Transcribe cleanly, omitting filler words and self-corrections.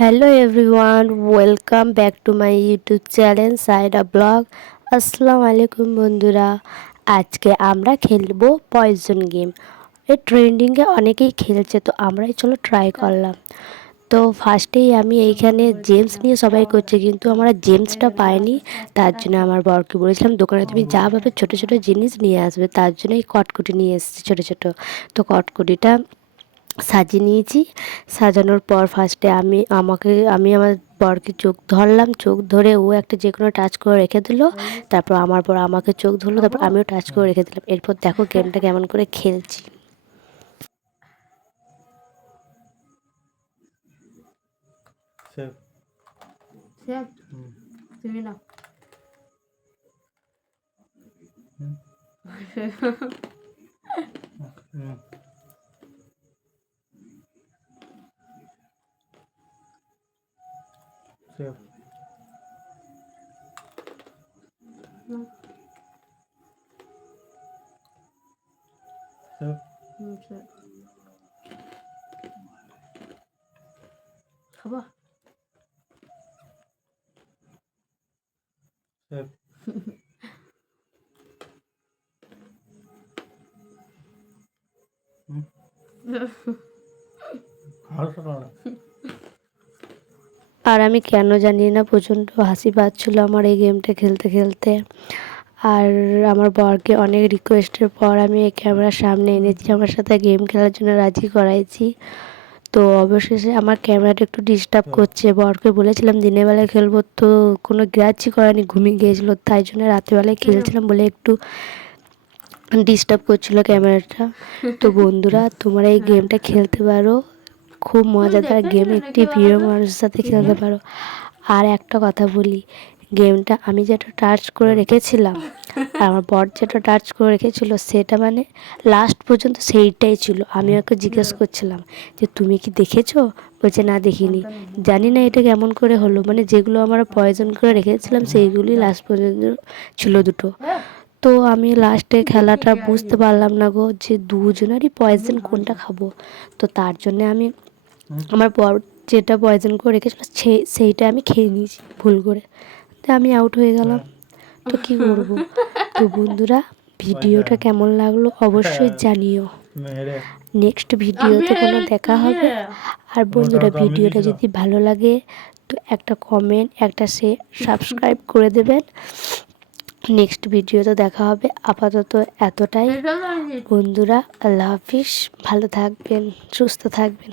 Hello everyone, welcome back to my YouTube channel Saida Blog. আসসালামু আলাইকুম বন্ধুরা। আজকে আমরা খেলবো পয়জন গেম। এই ট্রেন্ডিংয়ে অনেকেই খেলছে, তো আমরাই চলো ট্রাই করলাম। তো ফার্স্টেই আমি এইখানে জেমস নিয়ে সবাই করছে, কিন্তু আমরা জেমসটা পাইনি। তার জন্য আমার বরকে বলেছিলাম দোকানে তুমি যা পাবে ছোটো ছোটো জিনিস নিয়ে আসবে। তার জন্য এই কটকুটি নিয়ে এসেছি ছোটো ছোটো। তো কটকুটিটা সাজিয়ে নিয়েছি। সাজানোর পর ফার্স্টে আমি আমার বরকে চোখ ধরলাম, চোখ ধরে ও একটা যে কোনো টাচ করে রেখে দিল। তারপর আমার বর আমাকে চোখ ধরলো, তারপর আমিও টাচ করে রেখে দিলাম। এরপর দেখো গেমটা কেমন করে খেলছি। তুমি না খাবা আর আমি কেন জানি না প্রচণ্ড হাসি পাচ্ছিল আমার এই গেমটা খেলতে খেলতে। আর আমার বরকে অনেক রিকোয়েস্টের পর আমি এই ক্যামেরার সামনে এনেছি, আমার সাথে গেম খেলার জন্য রাজি করাইছি। তো অবশেষে আমার ক্যামেরাটা একটু ডিস্টার্ব করছে। বরকে বলেছিলাম দিনের বেলায় খেলবো, তো কোনো গ্রাহ্যই করেনি, ঘুমিয়ে গিয়েছিলো। তাই জন্য রাত্রিবেলায় খেলছিলাম বলে একটু ডিস্টার্ব করছিলো ক্যামেরাটা। তো বন্ধুরা তোমরা এই গেমটা খেলতে পারো, খুব মজাদার গেম, একটি প্রিয় মানুষের সাথে খেলতে পারো। আর একটা কথা বলি, গেমটা আমি যেটা টাচ করে রেখেছিলাম আর আমার বর যেটা টাচ করে রেখেছিল, সেটা মানে লাস্ট পর্যন্ত সেইটাই ছিল। আমি ওকে জিজ্ঞেস করছিলাম যে তুমি কি দেখেছো? বলছে না দেখিনি। জানি না এটা কেমন করে হলো, মানে যেগুলো আমরা পয়জন করে রেখেছিলাম সেইগুলি লাস্ট পর্যন্ত ছিল দুটো। তো আমি লাস্টে খেলাটা বুঝতে পারলাম না গো, যে দুজনেরই পয়জন কোনটা খাবো। তো তার জন্যে আমি আমার বর যেটা পয়জন করে রেখেছিল সেইটা আমি খেয়ে নিয়েছি ভুল করে। তো আমি আউট হয়ে গেলাম। তো কি করব। তো বন্ধুরা ভিডিওটা কেমন লাগলো অবশ্যই জানিও। নেক্সট ভিডিওতে কোনো দেখা হবে। আর বন্ধুরা ভিডিওটা যদি ভালো লাগে তো একটা কমেন্ট, একটা সাবস্ক্রাইব করে দেবেন। নেক্সট ভিডিওতে দেখা হবে। আপাতত এতটাই বন্ধুরা, আল্লাহ হাফিজ। ভালো থাকবেন, সুস্থ থাকবেন।